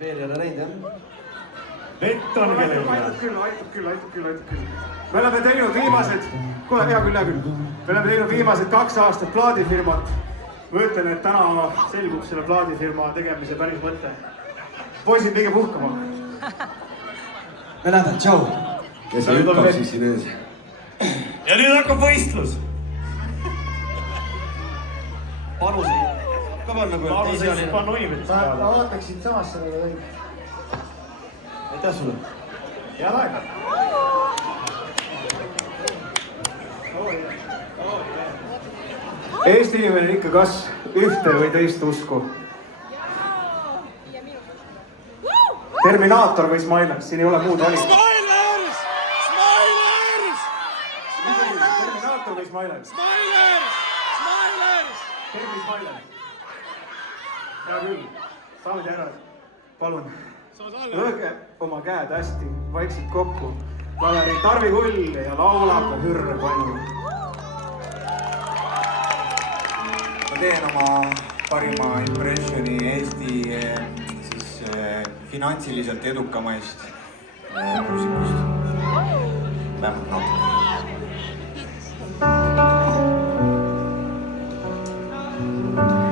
Veel ei ole näinud, jah? Vett on kellelgi. Aitab küll. Me oleme teinud viimased, kuule, hea küll. Me oleme teinud viimased 2 aastat plaadifirmat. Ma ütlen, et täna selgub selle plaadifirma tegemise päris mõte. Poisid, minge puhkama. Me läheme, tšau. Kes ei hüppab siis siin ees? Ja nüüd hakkab võistlus. Panusi. Ka panna kui teisi oli. Ma vaataksid samas sellele kõik. Aitäh sulle. Head aega. Eesti inimene ikka kas ühte või teist usku. Terminaator või Smilers, siin ei ole muud valida. Smilers! Terminaator või Smilers? Termi Smilers. Hea küll, daamid ja härrad, palun. Lõõge oma käed hästi vaikselt kokku. Valeri Tarvi Kull ja laulab Hürre Pannu. Ma teen oma parima impressioni Eesti finantsiliselt edukamaist muusikust. Vähemalt natuke.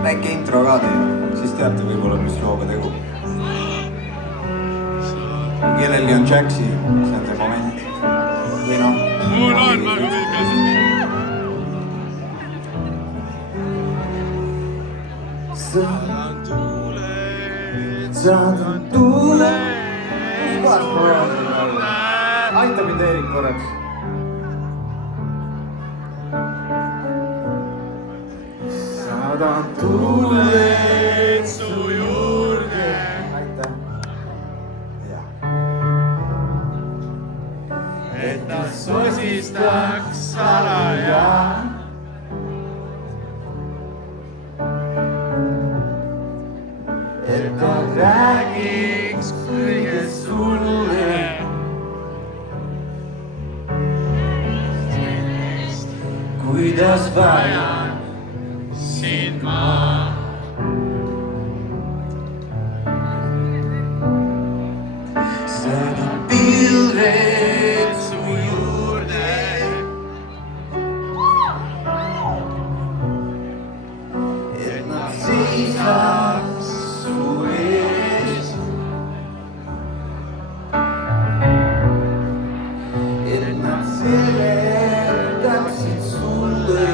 Väike intro ka teile, siis teate võib-olla, mis looga tegu. Kellelgi on Jaxi, see on see moment. Või noh. Mul on väga viikas. Saadan tuule. Kus kohas ma olen? Aita mind Eerik korraks. Saadan tuuled su juurde. Aitäh. Et ta sosistaks salaja. Et ta räägiks kõigest sulle. Kuidas vajan Sind ma. saadan pilved su juurde. Et nad seisaks su ees. Et nad seletaksid sulle.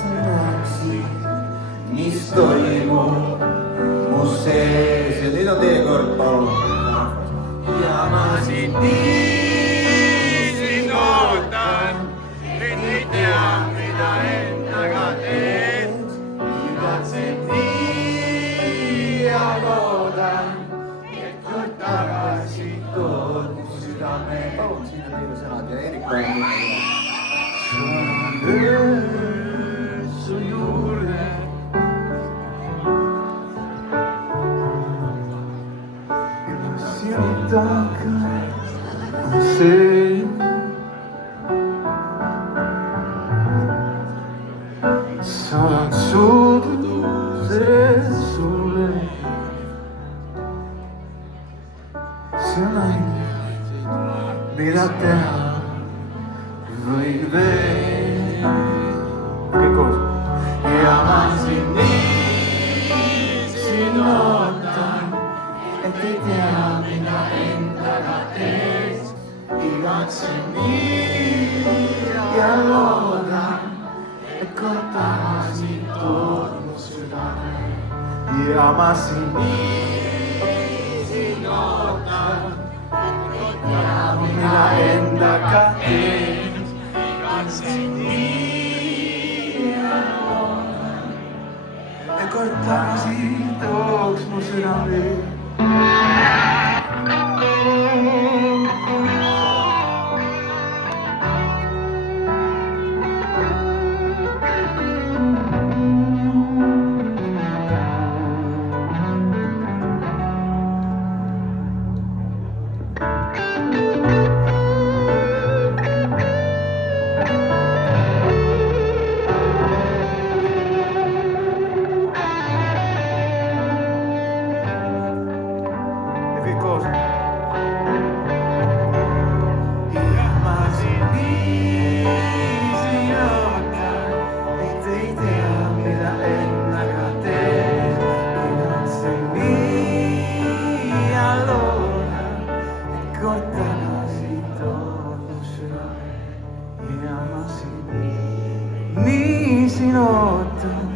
Sa näeksid, mis toimub mu sees. Ja nüüd on teie kord, palun. Ja ma sind nii ootan, et ei tea, mida endaga teed. Igatsen nii ja loodan, et kord tagasi tood mu südame. Palun sinna teile sõnad ja Eerik Päev. Su juurde. Saadan suuduse sulle. See on aine, mida teha või veel. Kõik koos. Ja ma sind nii ootan, et ei tea, mida endaga teed. Igatsen nii ja loodan, et kord tagasi tood mu südame. Ja ma sind nii ootan, et ei tea, mida endaga teed. Igatsen nii ja loodan, et kord tagasi tooks mu südame. koos. Ilmasin viisi ootan, et ei tea, mida ennaga teen. Igatsen nii ja loodan, et kord tagasi tood mu südame. Ilmasin nii siin ootan,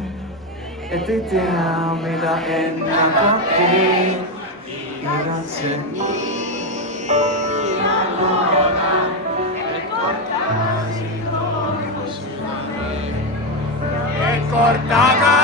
et ei tea, mida ennaga teen. Igatsen nii ja loodan, et kord tagasi tood mu südame. Et kord tagasi